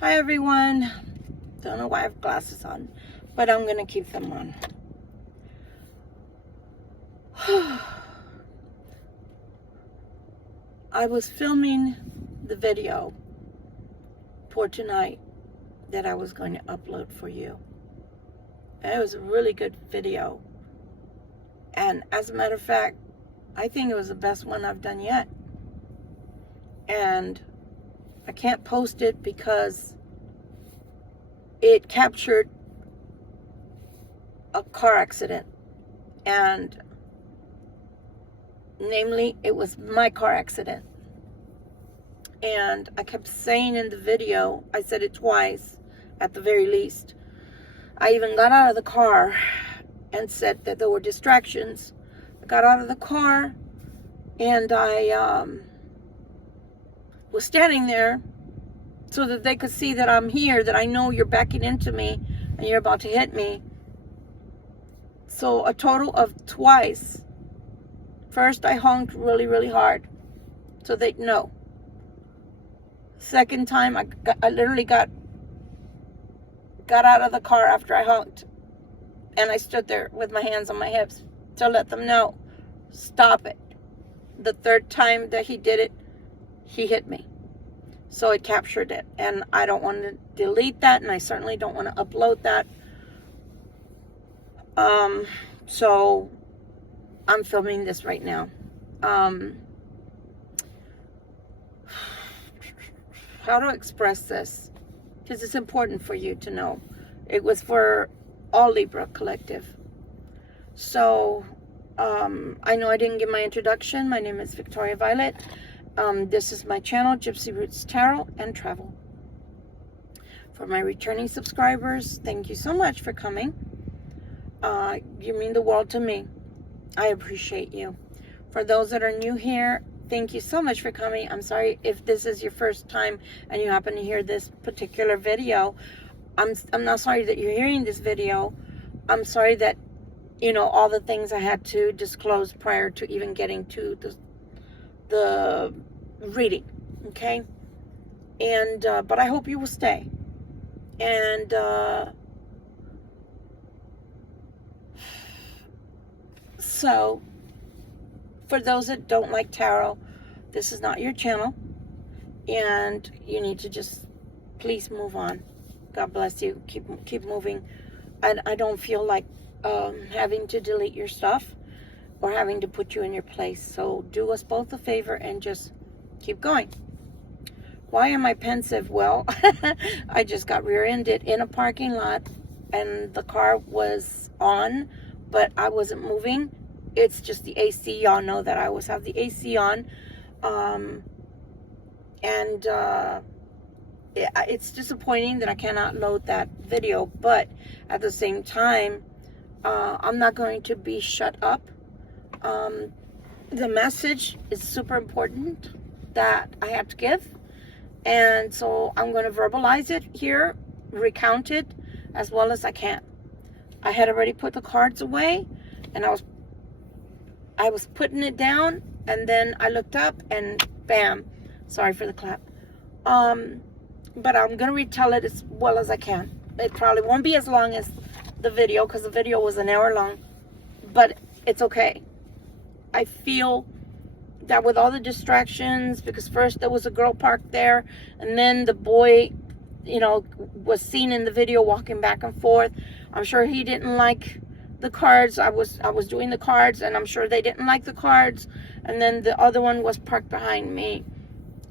Hi everyone. Don't know why I have glasses on, but I'm gonna keep them on. I was filming the video for tonight that I was going to upload for you. And it was a really good video. And as a matter of fact, I think it was the best one I've done yet. And I can't post it because it captured a car accident. And namely, it was my car accident. And I kept saying in the video, I said it twice at the very least. I even got out of the car and said that there were distractions. I got out of the car and I was standing there so that they could see that I'm here, that I know you're backing into me and you're about to hit me. So a total of twice. First, I honked really, really hard so they'd know. Second time, I literally got out of the car after I honked. And I stood there with my hands on my hips to let them know, stop it. The third time that he did it, he hit me. So it captured it. And I don't want to delete that, and I certainly don't want to upload that. So I'm filming this right now. How to express this, because it's important for you to know. It was for all Libra collective. So I know I didn't give my introduction. My name is Victoria Violet. This is my channel, Gypsy Roots Tarot and Travel. For my returning subscribers, thank you so much for coming. You mean the world to me. I appreciate you. For those that are new here, thank you so much for coming. I'm sorry if this is your first time and you happen to hear this particular video. I'm not sorry that you're hearing this video. I'm sorry that, you know, all the things I had to disclose prior to even getting to the reading, okay? And but I hope you will stay. And so for those that don't like tarot, this is not your channel, and you need to just please move on. God bless you. Keep moving. I don't feel like having to delete your stuff or having to put you in your place. So do us both a favor and just keep going. Why am I pensive? Well, I just got rear-ended in a parking lot, and the car was on, but I wasn't moving. It's just the AC. Y'all know that I always have the AC on. It's disappointing that I cannot load that video, but at the same time, I'm not going to be shut up. The message is super important that I have to give, and so I'm going to verbalize it here, recount it as well as I can. I had already put the cards away, and I was putting it down, and then I looked up and bam, sorry for the clap. But I'm going to retell it as well as I can. It probably won't be as long as the video, because the video was an hour long, but it's okay. I feel that with all the distractions, because first there was a girl parked there, and then the boy, you know, was seen in the video walking back and forth. I'm sure he didn't like the cards. I was doing the cards, and I'm sure they didn't like the cards. And then the other one was parked behind me,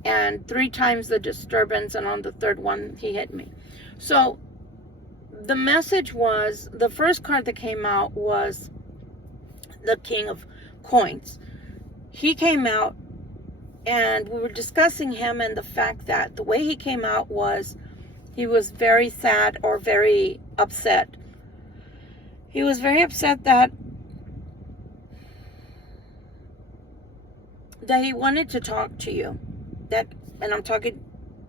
and 3 times the disturbance, and on the third one he hit me. So the message was, the first card that came out was the King of Coins. He came out, and we were discussing him and the fact that the way he came out was he was very sad or very upset. He was very upset that he wanted to talk to you. And I'm talking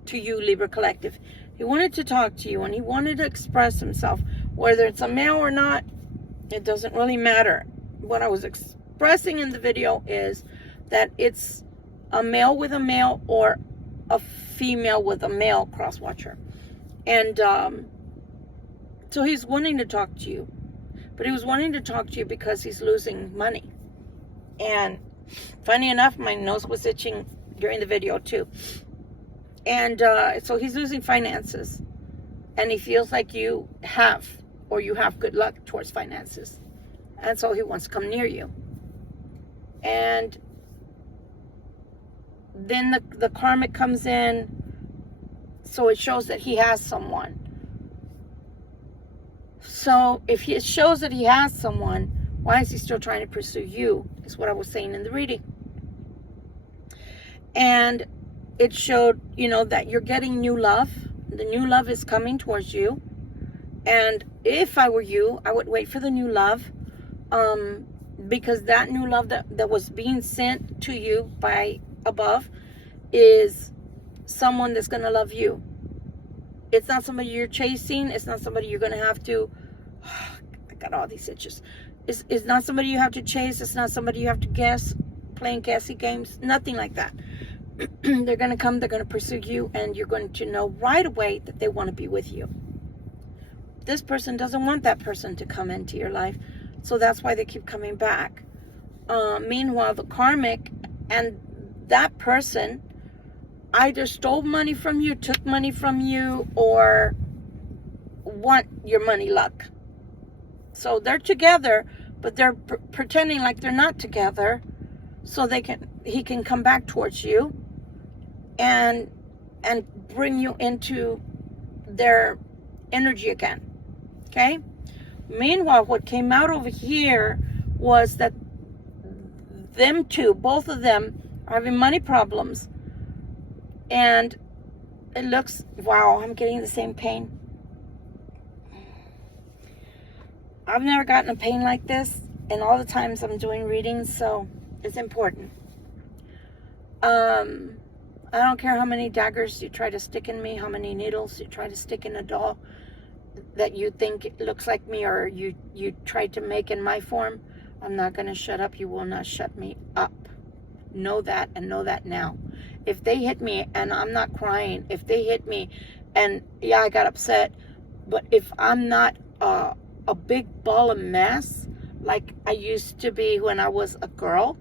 to you, Libra Collective. He wanted to talk to you, and he wanted to express himself. Whether it's a male or not, it doesn't really matter. What I was expressing in the video is that it's a male with a male or a female with a male cross watcher. And so he's wanting to talk to you. But he was wanting to talk to you because he's losing money. And funny enough, my nose was itching during the video too. And so he's losing finances. And he feels like you have good luck towards finances. And so he wants to come near you. And then the karmic comes in. So it shows that he has someone. So if it shows that he has someone, why is he still trying to pursue you? Is what I was saying in the reading. And it showed, that you're getting new love. The new love is coming towards you. And if I were you, I would wait for the new love. Because that new love that was being sent to you by above is someone that's going to love you. It's not somebody you're chasing. It's not somebody you're going to have to... I got all these itches. It's not somebody you have to chase. It's not somebody you have to guess, playing guessy games. Nothing like that. They're going to come. They're going to pursue you. And you're going to know right away that they want to be with you. This person doesn't want that person to come into your life. So that's why they keep coming back. Meanwhile, the karmic and that person either stole money from you, took money from you, or want your money luck. So they're together, but they're pretending like they're not together, so he can come back towards you and bring you into their energy again. Okay? Meanwhile, what came out over here was that them two, both of them, are having money problems. And it looks, wow, I'm getting the same pain. I've never gotten a pain like this, and all the times I'm doing readings, so it's important. I don't care how many daggers you try to stick in me, how many needles you try to stick in a doll that you think it looks like me, or you try to make in my form. I'm not going to shut up. You will not shut me up. Know that, and know that now. If they hit me and I'm not crying, if they hit me and yeah, I got upset, but if I'm not a big ball of mess like I used to be when I was a girl,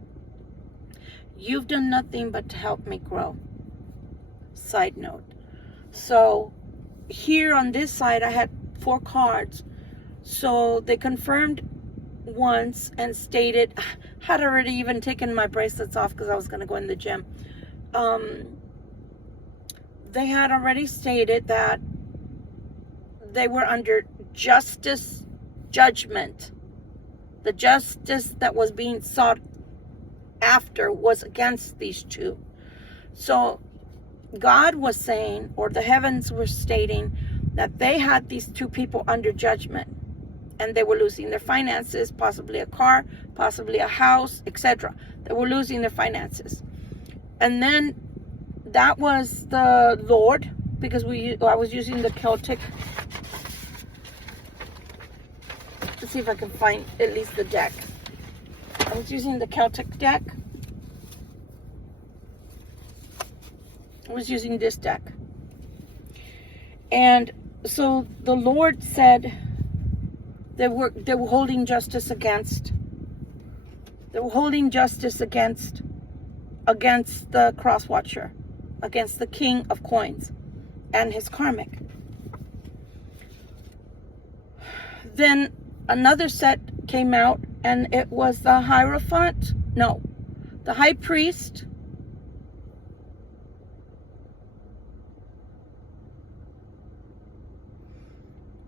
you've done nothing but to help me grow. Side note. So here on this side I had 4 cards. So they confirmed once and stated, had already even taken my bracelets off because I was going to go in the gym. They had already stated that they were under judgment. The justice that was being sought after was against these two. So God was saying, or the heavens were stating, that they had these 2 people under judgment, and they were losing their finances, possibly a car, possibly a house, etc. They were losing their finances. And then that was the Lord, because I was using the Celtic. Let's see if I can find at least the deck. I was using the Celtic deck. I was using this deck. And so the Lord said they were holding justice against. They were holding justice against the cross watcher, against the King of Coins and his karmic. Then another set came out, and it was the Hierophant. No, the High Priest.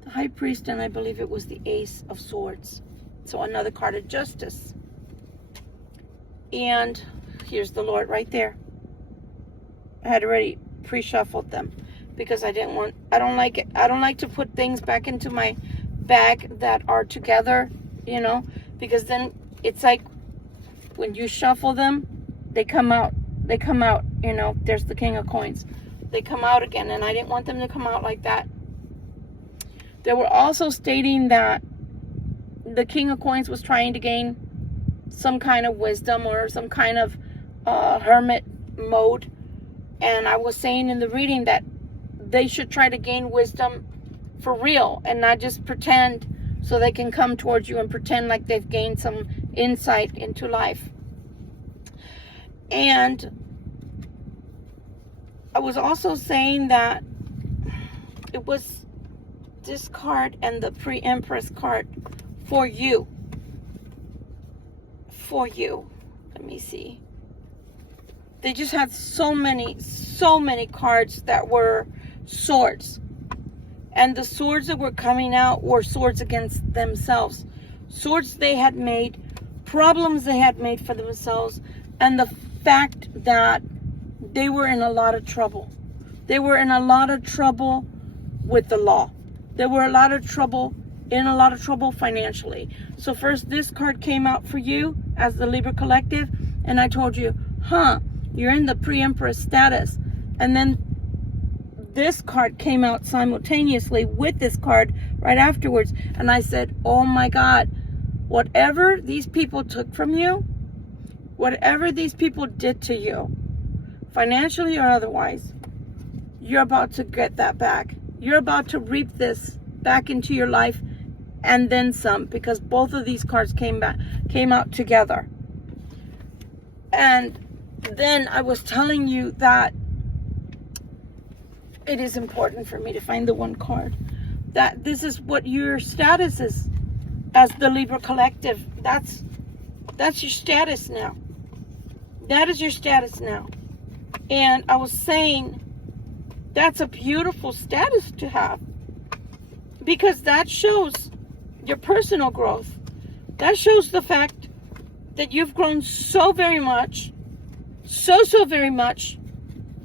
The High Priest, and I believe it was the Ace of Swords. So another card of justice. And here's the Lord right there. I had already pre-shuffled them because I don't like it. I don't like to put things back into my bag that are together, because then it's like when you shuffle them, they come out, there's the King of Coins. They come out again, and I didn't want them to come out like that. They were also stating that the King of Coins was trying to gain some kind of wisdom or some kind of hermit mode. And I was saying in the reading that they should try to gain wisdom for real and not just pretend, so they can come towards you and pretend like they've gained some insight into life. And I was also saying that it was this card and the Pre-Empress card for you. For you. Let me see. They just had so many cards that were swords. And the swords that were coming out were swords against themselves. Swords they had made, problems they had made for themselves, and the fact that they were in a lot of trouble. They were in a lot of trouble with the law. They were in a lot of trouble financially. So first this card came out for you as the Libra Collective, and I told you, you're in the Pre-Empress status. And then this card came out simultaneously with this card right afterwards. And I said, oh my God, whatever these people took from you, whatever these people did to you, financially or otherwise, you're about to get that back. You're about to reap this back into your life and then some, because both of these cards came out together. And then I was telling you that it is important for me to find the one card, that this is what your status is as the Libra Collective. That's your status now. That is your status now. And I was saying that's a beautiful status to have, because that shows your personal growth. That shows the fact that you've grown so very much, so very much,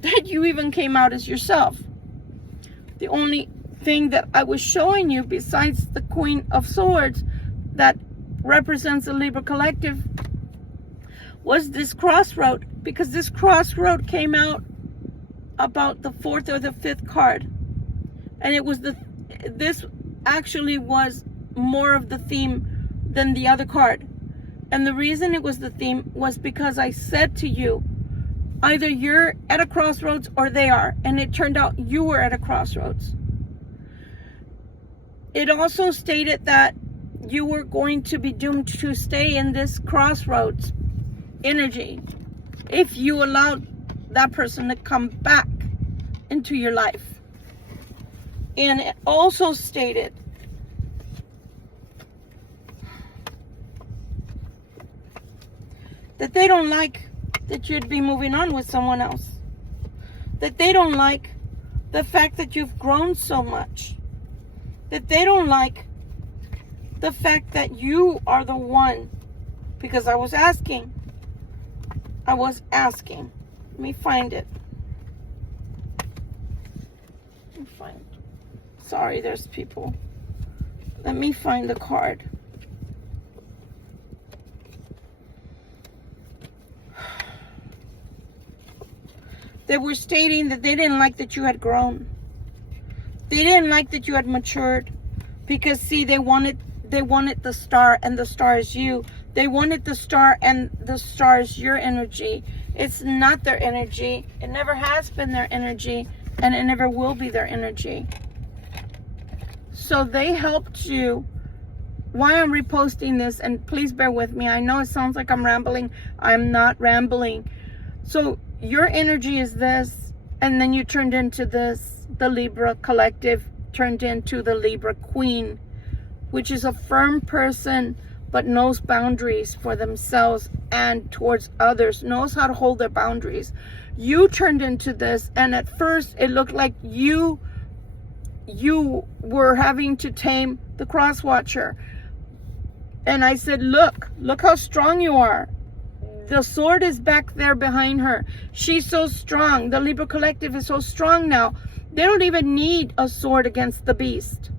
that you even came out as yourself. The only thing that I was showing you, besides the Queen of Swords that represents the Libra Collective, was this crossroad, because this crossroad came out about the 4th or the 5th card. And it was this actually was more of the theme than the other card. And the reason it was the theme was because I said to you, either you're at a crossroads or they are. And it turned out you were at a crossroads. It also stated that you were going to be doomed to stay in this crossroads energy if you allowed that person to come back into your life. And it also stated that they don't like that you'd be moving on with someone else. That they don't like the fact that you've grown so much. That they don't like the fact that you are the one. Because I was asking. Let me find it. Sorry, there's people. Let me find the card. They were stating that they didn't like that you had grown. They didn't like that you had matured. Because see, they wanted the star, and the star is you. They wanted the star, and the star is your energy. It's not their energy. It never has been their energy, and it never will be their energy. So they helped you. Why I'm reposting this, and please bear with me. I know it sounds like I'm rambling. I'm not rambling. So your energy is this, and then you turned into this. The Libra Collective turned into the Libra Queen, which is a firm person, but knows boundaries for themselves and towards others, knows how to hold their boundaries. You turned into this, and at first it looked like you were having to tame the cross watcher. And I said, look how strong you are. The sword is back there behind her. She's so strong. The Libra Collective is so strong now. They don't even need a sword against the beast.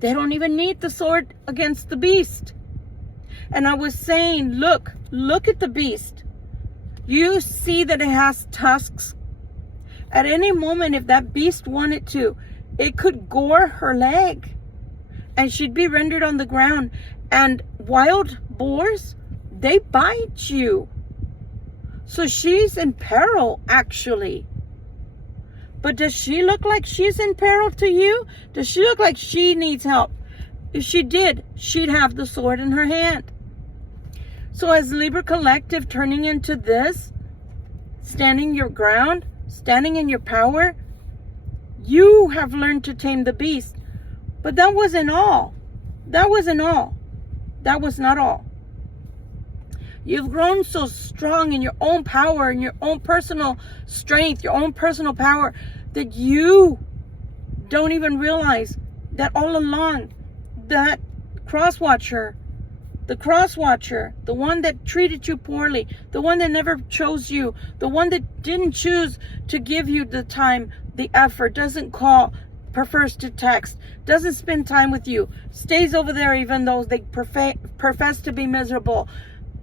They don't even need the sword against the beast. And I was saying, look at the beast. You see that it has tusks. At any moment, if that beast wanted to, it could gore her leg. And she'd be rendered on the ground. And wild boars, they bite you. So she's in peril, actually. But does she look like she's in peril to you? Does she look like she needs help? If she did, she'd have the sword in her hand. So as Libra Collective turning into this, standing your ground, standing in your power, you have learned to tame the beast. But that wasn't all. That wasn't all. That was not all. You've grown so strong in your own power, in your own personal strength, your own personal power, that you don't even realize that all along, that cross-watcher, the one that treated you poorly, the one that never chose you, the one that didn't choose to give you the time, the effort, doesn't call, prefers to text, doesn't spend time with you, stays over there even though they profess to be miserable.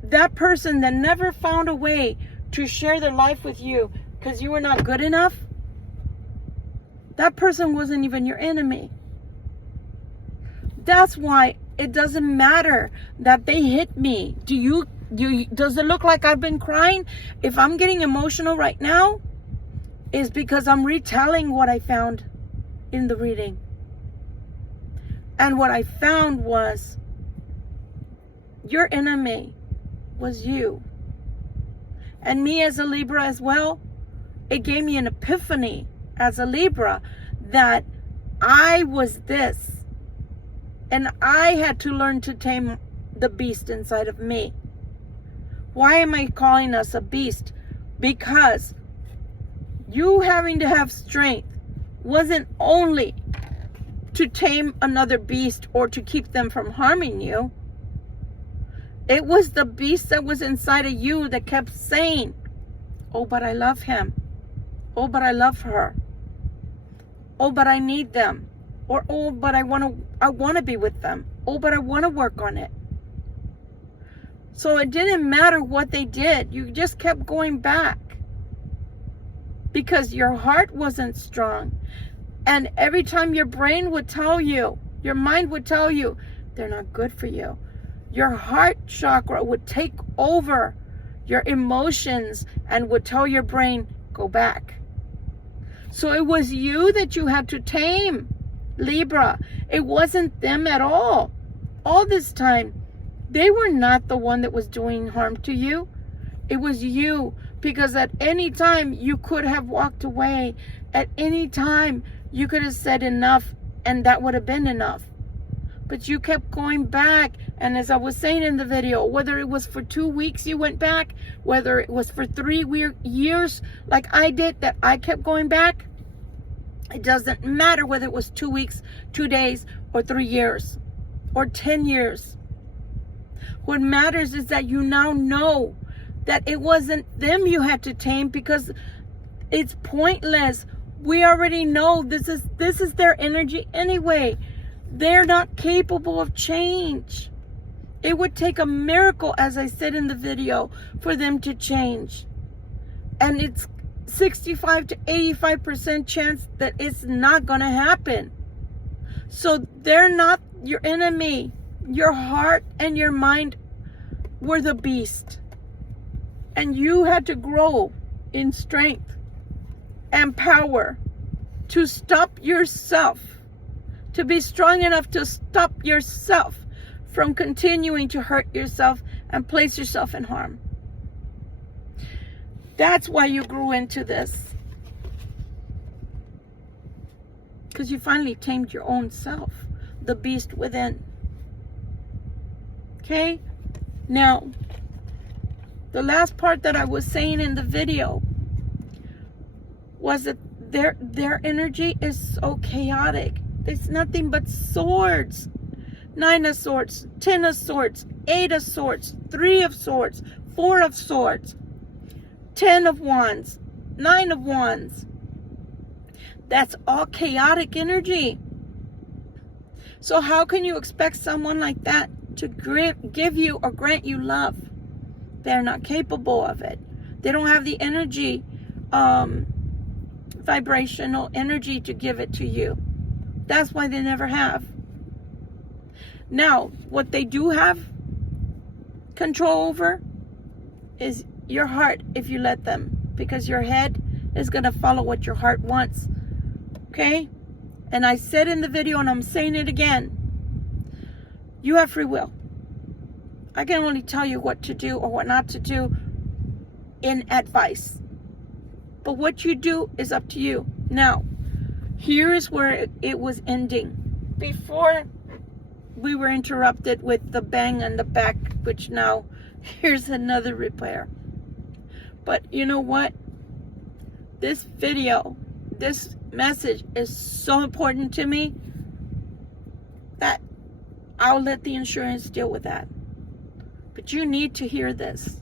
That person that never found a way to share their life with you because you were not good enough, that person wasn't even your enemy. That's why it doesn't matter that they hit me. Does it look like I've been crying? If I'm getting emotional right now, it's because I'm retelling what I found in the reading. And what I found was your enemy was you. And me as a Libra as well, it gave me an epiphany as a Libra that I was this. And I had to learn to tame the beast inside of me. Why am I calling us a beast? Because you having to have strength wasn't only to tame another beast or to keep them from harming you. It was the beast that was inside of you that kept saying, oh, but I love him. Oh, but I love her. Oh, but I need them. Or, oh, but I want to be with them. Oh, but I want to work on it. So it didn't matter what they did. You just kept going back. Because your heart wasn't strong. And every time your brain would tell you, your mind would tell you, they're not good for you. Your heart chakra would take over your emotions and would tell your brain, go back. So it was you that you had to tame, Libra. It wasn't them at all. All this time, they were not the one that was doing harm to you. It was you. Because at any time you could have walked away. At any time you could have said enough and that would have been enough. But you kept going back. And as I was saying in the video, whether it was for 2 weeks you went back, whether it was for 3 years like I did, that I kept going back, it doesn't matter whether it was 2 weeks, 2 days, or 3 years, or 10 years. What matters is that you now know that it wasn't them you had to tame, because it's pointless. We already know this is their energy anyway. They're not capable of change. It would take a miracle, as I said in the video, for them to change. And it's 65 to 85% chance that it's not going to happen. So they're not your enemy. Your heart and your mind were the beast. And you had to grow in strength and power to stop yourself, to be strong enough to stop yourself from continuing to hurt yourself and place yourself in harm. That's why you grew into this. Because you finally tamed your own self, the beast within. Okay? Now, the last part that I was saying in the video was that their energy is so chaotic. It's nothing but swords. 9 of swords, 10 of swords, 8 of swords, 3 of swords, 4 of swords, 10 of wands, 9 of wands. That's all chaotic energy. So how can you expect someone like that to give you or grant you love? They're not capable of it. They don't have the energy, vibrational energy to give it to you. That's why they never have. Now, what they do have control over is your heart, if you let them. Because your head is going to follow what your heart wants. Okay? And I said in the video, and I'm saying it again, you have free will. I can only tell you what to do or what not to do in advice. But what you do is up to you. Now, here is where it was ending. Before we were interrupted with the bang on the back, which now here's another repair. But you know what? This video, this message is so important to me that I'll let the insurance deal with that. But you need to hear this.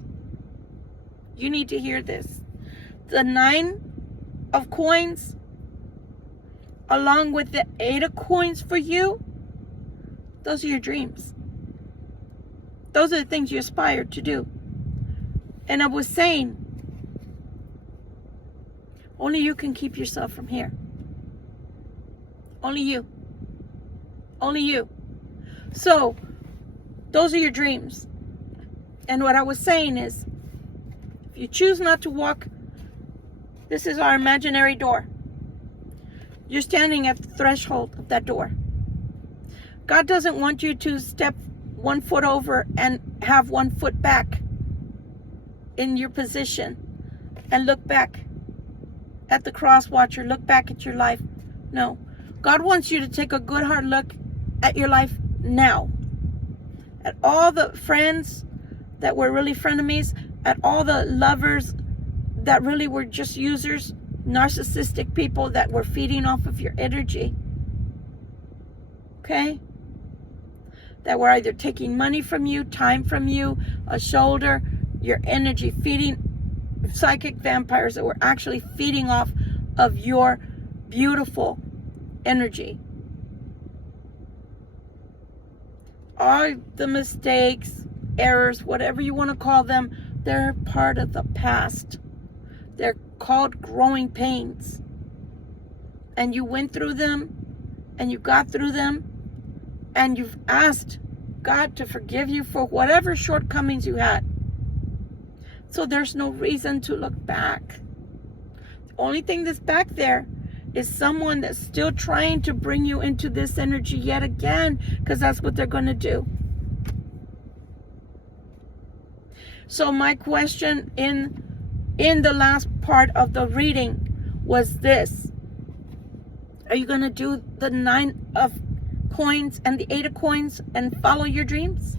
You need to hear this. The 9 of coins, along with the 8 of coins for you, those are your dreams. Those are the things you aspire to do. And I was saying, only you can keep yourself from here. Only you. Only you. So, those are your dreams. And what I was saying is, if you choose not to walk, this is our imaginary door. You're standing at the threshold of that door. God doesn't want you to step 1 foot over and have 1 foot back in your position and look back at the cross watcher, look back at your life. No. God wants you to take a good hard look at your life now. At all the friends that were really frenemies, at all the lovers that really were just users, narcissistic people that were feeding off of your energy. Okay? That were either taking money from you, time from you, a shoulder, your energy, feeding psychic vampires that were actually feeding off of your beautiful energy. All the mistakes, errors, whatever you want to call them, they're part of the past. They're called growing pains. And you went through them, and you got through them, and you've asked God to forgive you for whatever shortcomings you had. So there's no reason to look back. The only thing that's back there is someone that's still trying to bring you into this energy yet again, because that's what they're going to do. So my question in the last part of the reading was this: are you going to do the 9 of coins and the 8 of coins and follow your dreams?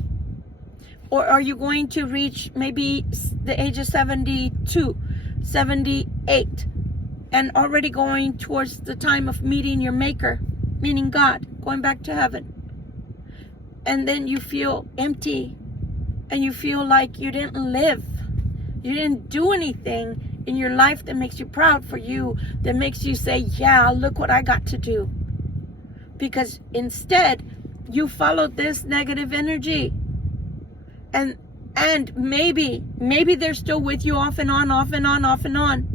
Or are you going to reach maybe the age of 72, 78, and already going towards the time of meeting your maker, meaning God, going back to heaven? And then you feel empty, and you feel like you didn't live. You didn't do anything in your life that makes you proud for you, that makes you say, yeah, look what I got to do. Because instead, you followed this negative energy. And maybe they're still with you off and on, off and on, off and on.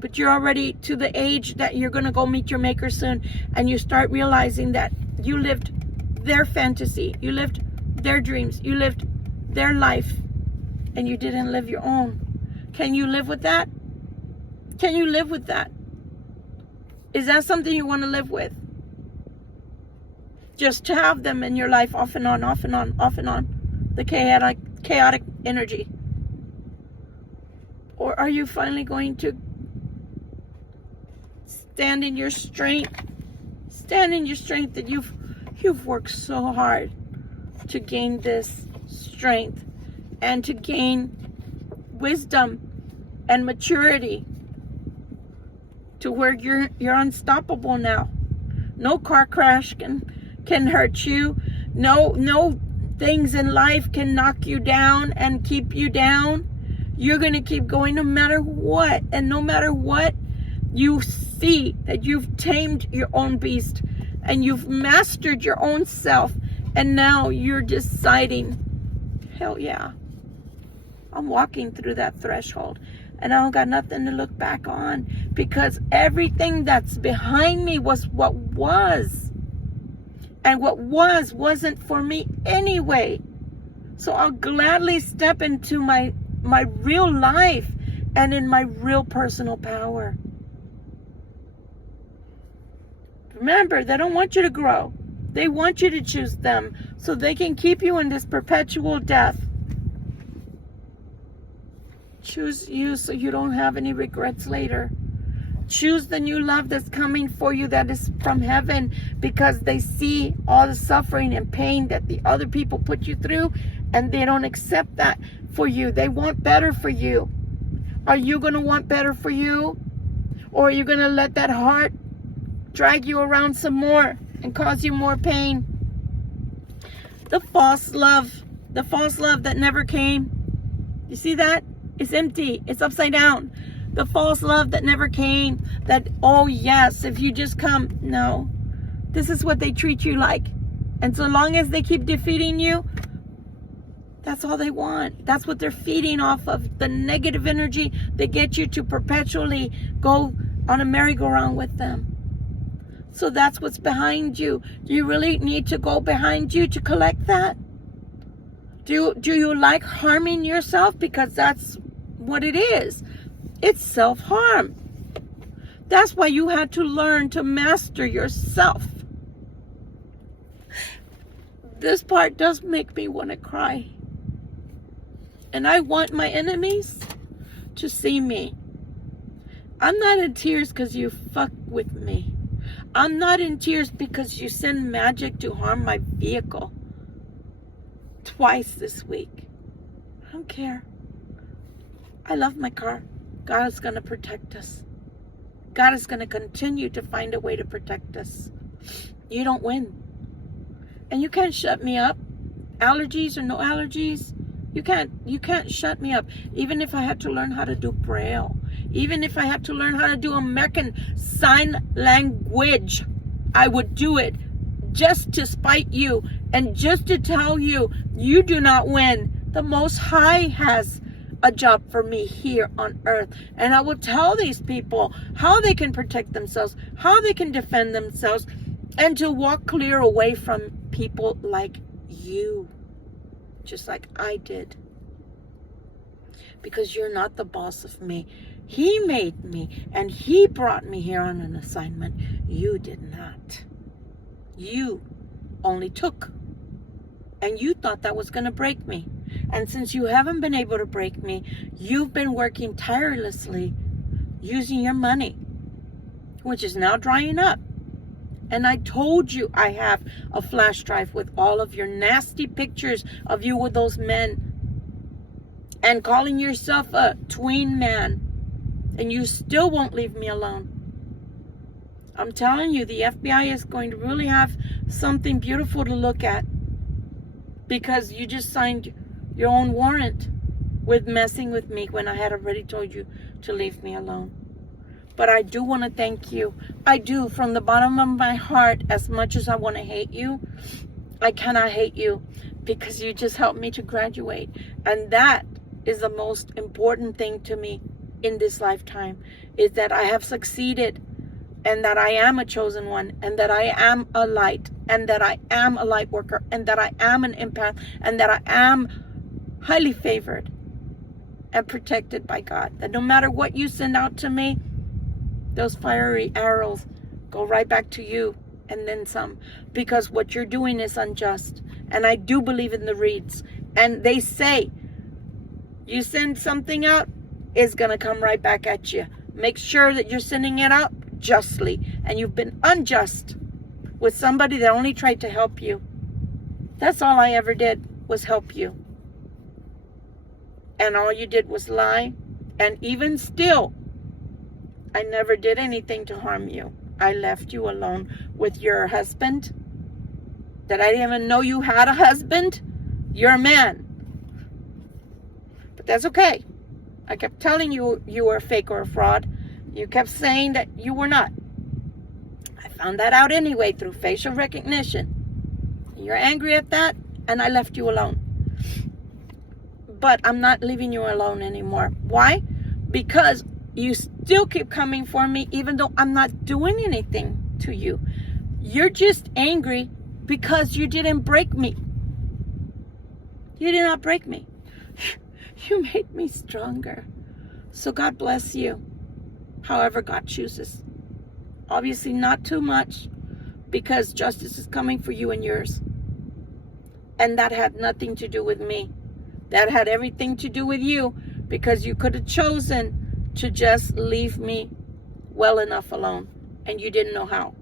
But you're already to the age that you're going to go meet your maker soon. And you start realizing that you lived their fantasy. You lived their dreams. You lived their life. And you didn't live your own. Can you live with that? Can you live with that? Is that something you want to live with? Just to have them in your life off and on, off and on, off and on. The chaotic energy. Or are you finally going to stand in your strength? Stand in your strength that you've worked so hard to gain this strength and to gain wisdom and maturity to where you're unstoppable now. No car crash can hurt you. No things in life can knock you down and keep you down. You're going to keep going no matter what. And no matter what, you see that you've tamed your own beast and you've mastered your own self. And now you're deciding, hell yeah, I'm walking through that threshold. And I don't got nothing to look back on, because everything that's behind me was what was. And what wasn't for me anyway. So I'll gladly step into my real life and in my real personal power. Remember, they don't want you to grow. They want you to choose them so they can keep you in this perpetual death. Choose you so you don't have any regrets later. Choose the new love that's coming for you, that is from heaven, because they see all the suffering and pain that the other people put you through, and they don't accept that for you. They want better for you. Are you going to want better for you? Or are you going to let that heart drag you around some more and cause you more pain? The false love that never came. You see that? It's empty. It's upside down. The false love that never came. That, oh yes, if you just come. No. This is what they treat you like. And so long as they keep defeating you, that's all they want. That's what they're feeding off of. The negative energy. They get you to perpetually go on a merry-go-round with them. So that's what's behind you. Do you really need to go behind you to collect that? Do you like harming yourself? Because that's what it is. It's self-harm. That's why you had to learn to master yourself. This part does make me want to cry. And I want my enemies to see me. I'm not in tears because you fuck with me. I'm not in tears because you send magic to harm my vehicle. Twice this week. I don't care. I love my car. God is going to protect us. God is going to continue to find a way to protect us. You don't win. And you can't shut me up. Allergies or no allergies, you can't shut me up. Even if I had to learn how to do Braille, even if I had to learn how to do American Sign Language, I would do it just to spite you and just to tell you, you do not win. The Most High has a job for me here on earth. And I will tell these people how they can protect themselves, how they can defend themselves, and to walk clear away from people like you, just like I did. Because you're not the boss of me. He made me, and He brought me here on an assignment. You did not. You only took. And you thought that was going to break me. And since you haven't been able to break me, you've been working tirelessly using your money, which is now drying up. And I told you I have a flash drive with all of your nasty pictures of you with those men and calling yourself a tween man. And you still won't leave me alone. I'm telling you, the FBI is going to really have something beautiful to look at. Because you just signed your own warrant with messing with me when I had already told you to leave me alone. But I do want to thank you. I do, from the bottom of my heart. As much as I want to hate you, I cannot hate you, because you just helped me to graduate. And that is the most important thing to me in this lifetime, is that I have succeeded, and that I am a chosen one, and that I am a light, and that I am a light worker, and that I am an empath, and that I am highly favored and protected by God. That no matter what you send out to me, those fiery arrows go right back to you and then some, because what you're doing is unjust. And I do believe in the reeds, and they say you send something out, it's going to come right back at you. Make sure that you're sending it out justly, and you've been unjust with somebody that only tried to help you. That's all I ever did, was help you. And all you did was lie. And even still, I never did anything to harm you. I left you alone with your husband. That I didn't even know you had a husband. You're a man. But that's okay. I kept telling you you were a fake or a fraud. You kept saying that you were not. I found that out anyway through facial recognition. You're angry at that, and I left you alone. But I'm not leaving you alone anymore. Why? Because you still keep coming for me, even though I'm not doing anything to you. You're just angry because you didn't break me. You did not break me. You made me stronger. So God bless you, however God chooses. Obviously not too much, because justice is coming for you and yours. And that had nothing to do with me. That had everything to do with you, because you could have chosen to just leave me well enough alone, and you didn't know how.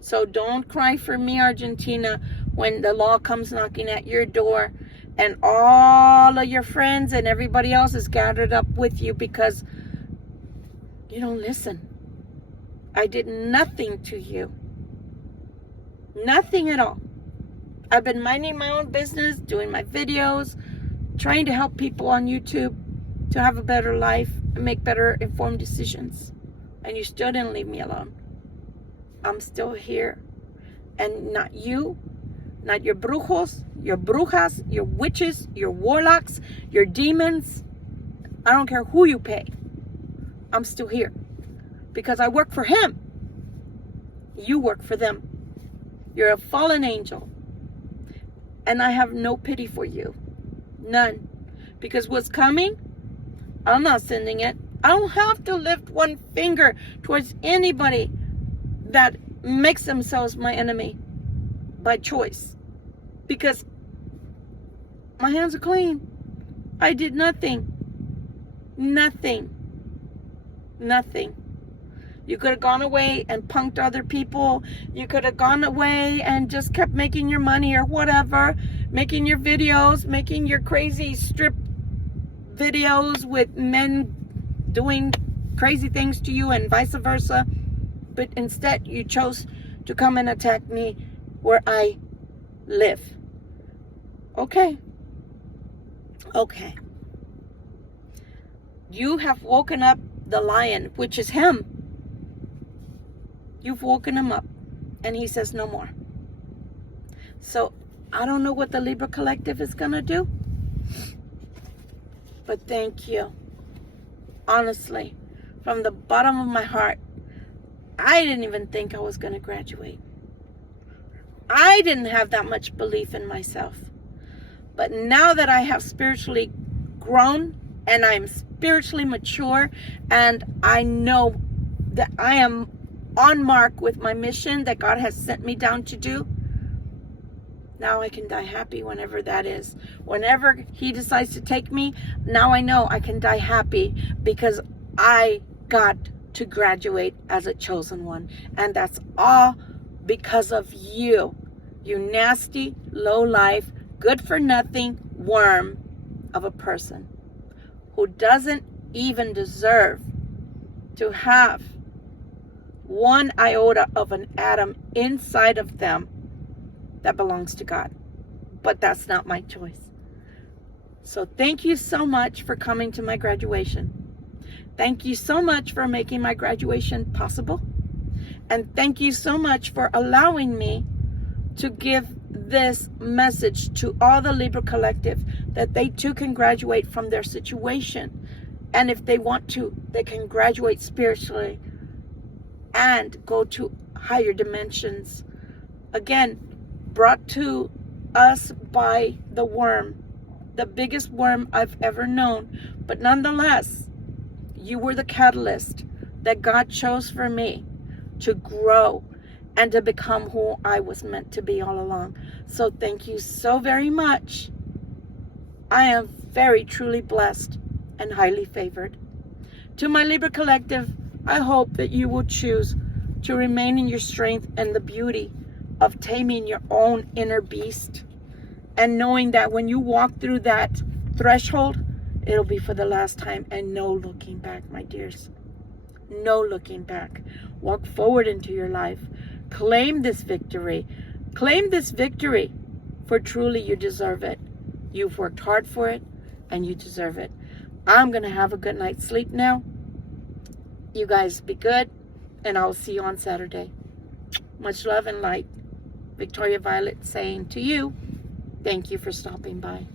So don't cry for me, Argentina, when the law comes knocking at your door and all of your friends and everybody else is gathered up with you because you don't listen. I did nothing to you. Nothing at all. I've been minding my own business, doing my videos, trying to help people on YouTube to have a better life and make better informed decisions. And you still didn't leave me alone. I'm still here. And not you, not your brujos, your brujas, your witches, your warlocks, your demons. I don't care who you pay. I'm still here. Because I work for him. You work for them. You're a fallen angel. And I have no pity for you. None. Because what's coming, I'm not sending it. I don't have to lift one finger towards anybody that makes themselves my enemy by choice. Because my hands are clean. I did nothing. Nothing. Nothing. You could have gone away and punked other people. You could have gone away and just kept making your money or whatever. Making your videos, making your crazy strip videos with men doing crazy things to you and vice versa. But instead you chose to come and attack me where I live. Okay. Okay. You have woken up the lion, which is him. You've woken him up. And he says no more. So I don't know what the Libra Collective is going to do. But thank you. Honestly, from the bottom of my heart, I didn't even think I was going to graduate. I didn't have that much belief in myself. But now that I have spiritually grown and I'm spiritually mature and I know that I am on mark with my mission that God has sent me down to do, now I can die happy whenever that is. Whenever he decides to take me, now I know I can die happy because I got to graduate as a chosen one. And that's all because of you. You nasty, low-life, good-for-nothing worm of a person who doesn't even deserve to have one iota of an atom inside of them that belongs to God. But that's not my choice. So thank you so much for coming to my graduation. Thank you so much for making my graduation possible. And thank you so much for allowing me to give this message to all the Libra Collective that they too can graduate from their situation. And if they want to, they can graduate spiritually and go to higher dimensions. Again, brought to us by the worm, the biggest worm I've ever known. But nonetheless, you were the catalyst that God chose for me to grow and to become who I was meant to be all along. So thank you so very much. I am very truly blessed and highly favored. To my Libra Collective, I hope that you will choose to remain in your strength and the beauty of taming your own inner beast, and knowing that when you walk through that threshold, it'll be for the last time, and no looking back, my dears. No looking back. Walk forward into your life. Claim this victory. Claim this victory, for truly you deserve it. You've worked hard for it, and you deserve it. I'm going to have a good night's sleep now. You guys be good, and I'll see you on Saturday. Much love and light. Victoria Violet saying to you, thank you for stopping by.